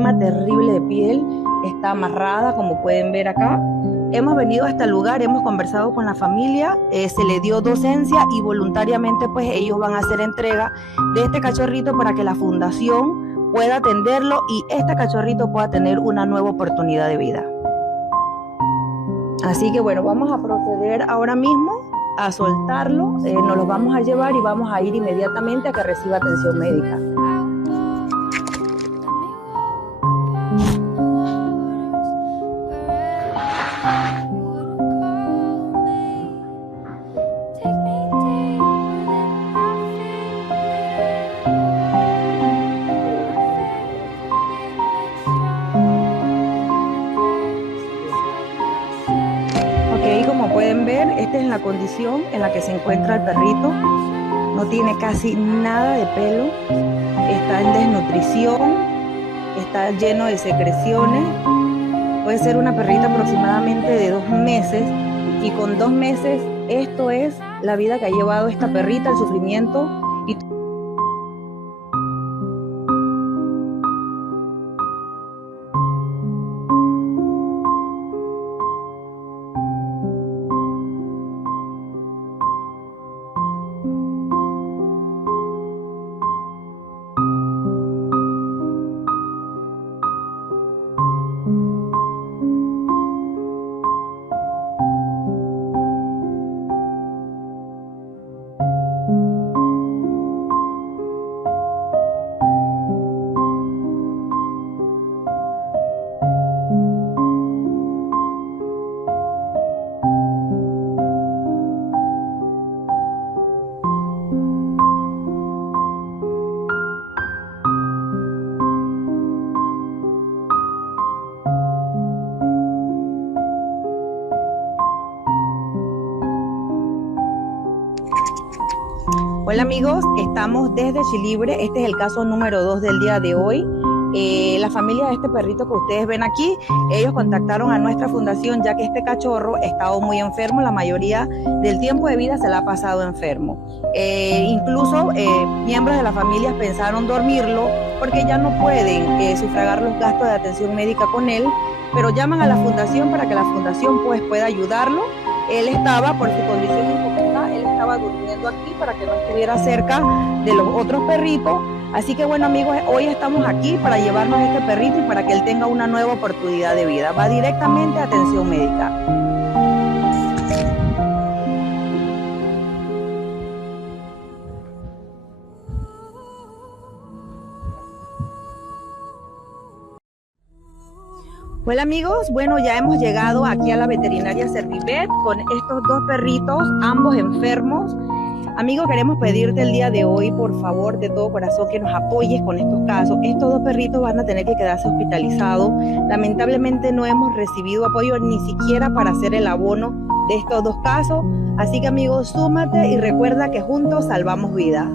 problema terrible de piel, está amarrada, como pueden ver acá. Hemos venido a este lugar, hemos conversado con la familia, se le dio docencia y voluntariamente pues ellos van a hacer entrega de este cachorrito para que la fundación pueda atenderlo y este cachorrito pueda tener una nueva oportunidad de vida. Así que bueno, vamos a proceder ahora mismo a soltarlo, nos lo vamos a llevar y vamos a ir inmediatamente a que reciba atención médica. Ok, como pueden ver, esta es la condición en la que se encuentra el perrito. No tiene casi nada de pelo, está en desnutrición, está lleno de secreciones. Puede ser una perrita aproximadamente de 2 meses y con 2 meses esto es la vida que ha llevado esta perrita, el sufrimiento. Hola amigos, estamos desde Chilibre, este es el caso número 2 del día de hoy. La familia de este perrito que ustedes ven aquí, ellos contactaron a nuestra fundación ya que este cachorro estaba muy enfermo, la mayoría del tiempo de vida se la ha pasado enfermo. Incluso miembros de la familia pensaron dormirlo porque ya no pueden sufragar los gastos de atención médica con él, pero llaman a la fundación para que la fundación pues pueda ayudarlo. Él estaba, por su condición incompleta, él estaba durmiendo aquí para que no estuviera cerca de los otros perritos. Así que bueno amigos, hoy estamos aquí para llevarnos a este perrito y para que él tenga una nueva oportunidad de vida. Va directamente a atención médica. Hola amigos, bueno ya hemos llegado aquí a la veterinaria Servivet con estos 2 perritos, ambos enfermos. Amigos, queremos pedirte el día de hoy, por favor, de todo corazón, que nos apoyes con estos casos. Estos 2 perritos van a tener que quedarse hospitalizados. Lamentablemente no hemos recibido apoyo ni siquiera para hacer el abono de estos 2 casos. Así que amigos, súmate y recuerda que juntos salvamos vidas.